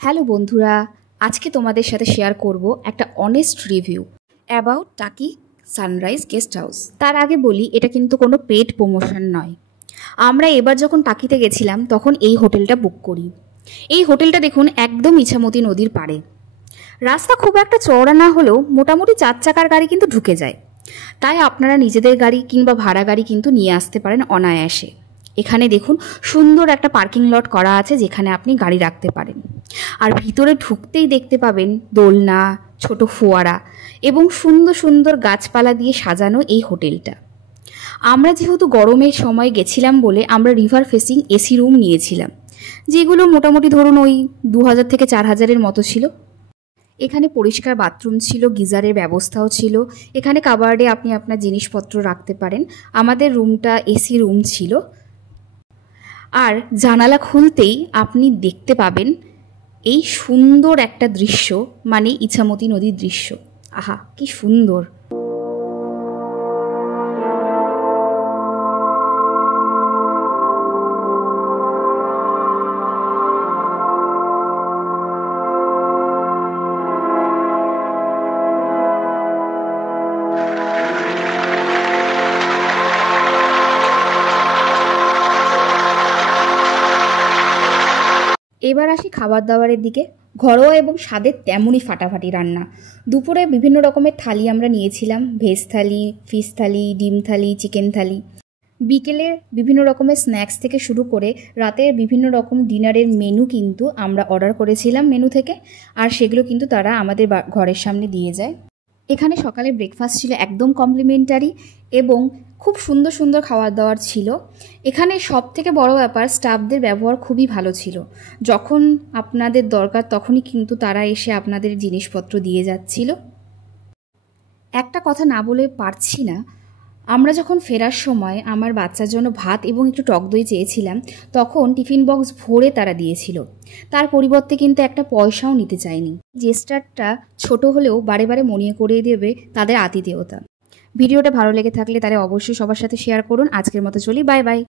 Hello বন্ধুরা, আজকে তোমাদের সাথে শেয়ার করব একটা অনেস্ট রিভিউ অ্যাবাউট টাকি সানরাইজ গেস্ট হাউস। তার আগে বলি, এটা কিন্তু কোনো পেড প্রমোশন নয়। আমরা এবার যখন টাকিতে গেছিলাম তখন এই হোটেলটা বুক করি। এই হোটেলটা দেখুন, একদম ইছামতি নদীর পাড়ে। রাস্তা খুব একটা চওড়া না হলেও মোটামুটি 4 চাকার গাড়ি কিন্তু ঢুকে যায়, তাই আপনারা নিজেদের গাড়ি কিংবা ভাড়া গাড়ি কিন্তু নিয়ে আসতে পারেন অনায়াসে। এখানে দেখুন, সুন্দর একটা পার্কিং লট করা আছে যেখানে আপনি গাড়ি রাখতে পারেন। আর ভিতরে ঢুকতেই দেখতে পাবেন দোলনা, ছোট ফোয়ারা এবং সুন্দর সুন্দর গাছপালা দিয়ে সাজানো এই হোটেলটা। আমরা যেহেতু গরমের সময় গেছিলাম বলে আমরা রিভার ফেসিং এসি রুম নিয়েছিলাম, যেগুলো মোটামুটি ধরুন ওই 2000 থেকে 4000-এর মতো ছিল। এখানে পরিষ্কার বাথরুম ছিল, গিজারের ব্যবস্থাও ছিল। এখানে কাবার্ডে আপনি আপনার জিনিসপত্র রাখতে পারেন। আমাদের রুমটা এসি রুম ছিল। আর জানালা খুলতেই আপনি দেখতে পাবেন এই সুন্দর একটা দৃশ্য, মানে ইছামতি নদীর দৃশ্য। আহা, কি সুন্দর! এবার আসি খাবার দাবারের দিকে। ঘরোয়া এবং স্বাদের তেমনই ফাটাফাটি রান্না। দুপুরে বিভিন্ন রকমের থালি আমরা নিয়েছিলাম, ভেজ থালি, ফিশ থালি, ডিম থালি, চিকেন থালি। বিকেলে বিভিন্ন রকমের স্ন্যাক্স থেকে শুরু করে রাতের বিভিন্ন রকম ডিনারের মেনু কিন্তু আমরা অর্ডার করেছিলাম মেনু থেকে, আর সেগুলো কিন্তু তারা আমাদের ঘরের সামনে দিয়ে যায়। এখানে সকালে ব্রেকফাস্ট ছিল একদম কমপ্লিমেন্টারি এবং খুব সুন্দর সুন্দর খাবার দাবার ছিল। এখানে সব থেকে বড় ব্যাপার, স্টাফদের ব্যবহার খুবই ভালো ছিল। যখন আপনাদের দরকার তখনই কিন্তু তারা এসে আপনাদের জিনিসপত্র দিয়ে যাচ্ছিল। একটা কথা না বলে পারছি না, আমরা যখন ফেরার সময় আমার বাচ্চার জন্য ভাত এবং একটু টক দই চেয়েছিলাম, তখন টিফিন বক্স ভরে তারা দিয়েছিল। তার পরিবর্তে কিন্তু একটা পয়সাও নিতে চায়নি। জেস্টারটা ছোট হলেও বারে বারে মনে করিয়ে দেবে তাদের আতিথেয়তা। ভিডিওটা ভালো লেগে থাকলে তাহলে অবশ্যই সবার সাথে শেয়ার করুন। আজকের মতো চলি, বাই বাই।